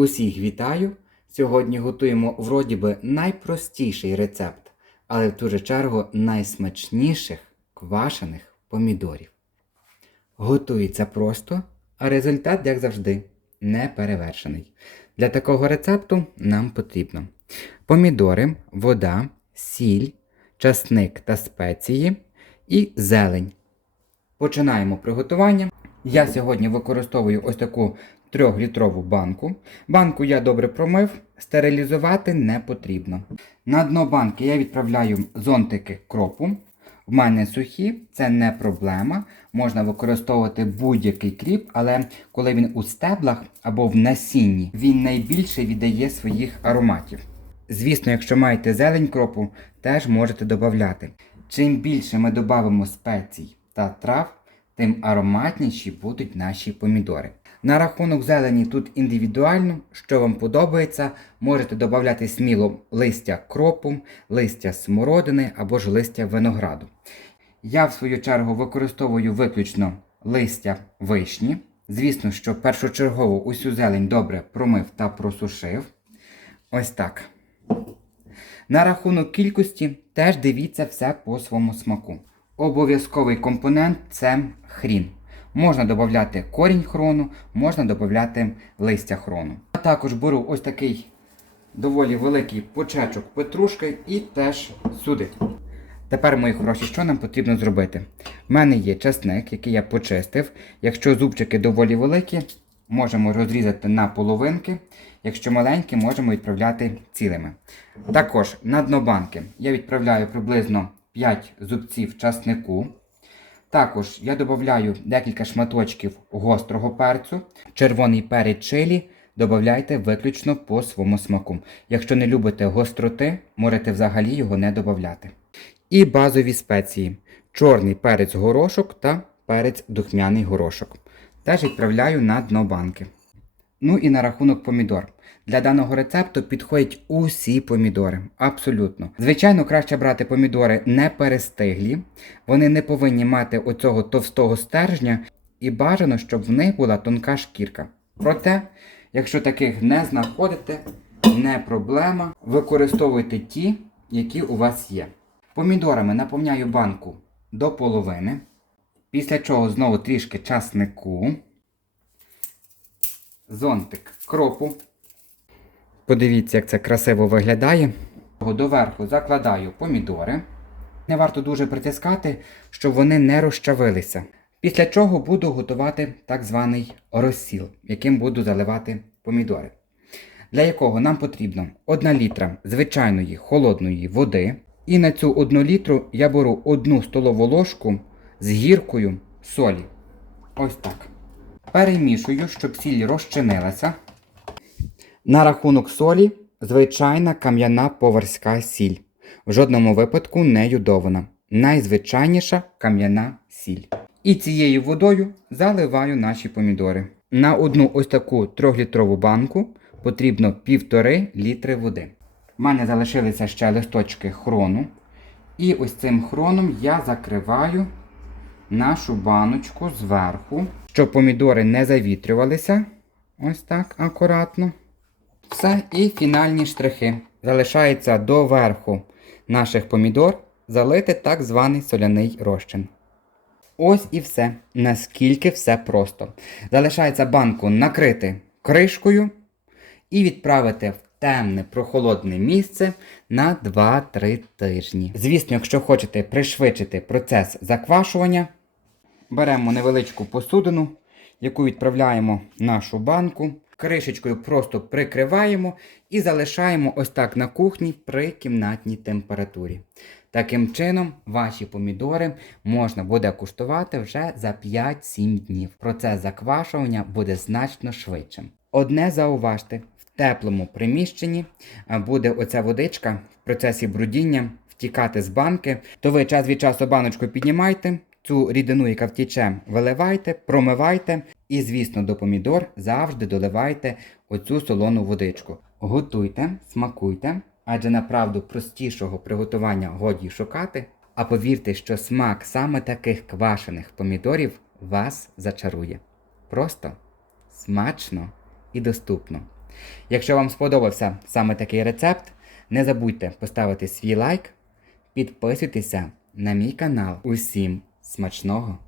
Усіх вітаю! Сьогодні готуємо вроді би найпростіший рецепт, але в ту же чергу найсмачніших квашених помідорів. Готується просто, а результат, як завжди, неперевершений. Для такого рецепту нам потрібно помідори, вода, сіль, часник та спеції і зелень. Починаємо приготування. Я сьогодні використовую ось таку 3-літрову банку. Банку я добре промив, стерилізувати не потрібно. На дно банки я відправляю зонтики кропу. В мене сухі, це не проблема. Можна використовувати будь-який кріп, але коли він у стеблах або в насінні, він найбільше віддає своїх ароматів. Звісно, якщо маєте зелень кропу, теж можете додати. Чим більше ми додамо спецій та трав, тим ароматніші будуть наші помідори. На рахунок зелені тут індивідуально, що вам подобається, можете додати сміло листя кропу, листя смородини або ж листя винограду. Я, в свою чергу, використовую виключно листя вишні. Звісно, що першочергово усю зелень добре промив та просушив. Ось так. На рахунок кількості теж дивіться все по своєму смаку. Обов'язковий компонент це хрін. Можна додати корінь хрону, можна додати листя хрону. А також беру ось такий доволі великий почечок петрушки і теж сюди. Тепер, мої хороші, що нам потрібно зробити? У мене є часник, який я почистив. Якщо зубчики доволі великі, можемо розрізати на половинки. Якщо маленькі, можемо відправляти цілими. Також на дно банки я відправляю приблизно 5 зубців часнику. Також я додаю декілька шматочків гострого перцю, червоний перець чилі додайте виключно по своєму смаку. Якщо не любите гостроти, можете взагалі його не додати. І базові спеції: чорний перець горошок та перець духмяний горошок. Теж відправляю на дно банки. Ну і на рахунок помідор. Для даного рецепту підходять усі помідори. Абсолютно. Звичайно, краще брати помідори не перестиглі. Вони не повинні мати оцього товстого стержня, і бажано, щоб в них була тонка шкірка. Проте, якщо таких не знаходите, не проблема. Використовуйте ті, які у вас є. Помідорами наповняю банку до половини. Після чого знову трішки часнику зонтик кропу. Подивіться, як це красиво виглядає. Доверху закладаю помідори. Не варто дуже притискати, щоб вони не розчавилися. Після чого буду готувати так званий розсіл, яким буду заливати помідори. Для якого нам потрібно 1 літра звичайної холодної води. І на цю 1 літру я беру 1 столову ложку з гіркою солі. Ось так. Перемішую, щоб сіль розчинилася. На рахунок солі звичайна кам'яна поварська сіль. В жодному випадку не юдована. Найзвичайніша кам'яна сіль. І цією водою заливаю наші помідори. На одну ось таку 3-літрову банку потрібно 1,5 літри води. У мене залишилися ще листочки хрону. І ось цим хроном я закриваю нашу баночку зверху, щоб помідори не завітрювалися. Ось так акуратно. Все, і фінальні штрихи. Залишається до верху наших помідор залити так званий соляний розчин. Ось і все. Наскільки все просто. Залишається банку накрити кришкою і відправити в темне прохолодне місце на 2-3 тижні. Звісно, якщо хочете пришвидшити процес заквашування, беремо невеличку посудину, яку відправляємо в нашу банку. Кришечкою просто прикриваємо і залишаємо ось так на кухні при кімнатній температурі. Таким чином, ваші помідори можна буде куштувати вже за 5-7 днів. Процес заквашування буде значно швидшим. Одне зауважте, в теплому приміщенні буде оця водичка в процесі брудіння втікати з банки, то ви час від часу баночку піднімайте. Цю рідину, яка втіче, виливайте, промивайте і, звісно, до помідор завжди доливайте оцю солону водичку. Готуйте, смакуйте, адже направду простішого приготування годі шукати. А повірте, що смак саме таких квашених помідорів вас зачарує. Просто смачно і доступно. Якщо вам сподобався саме такий рецепт, не забудьте поставити свій лайк, підписуйтеся на мій канал. Усім смачного!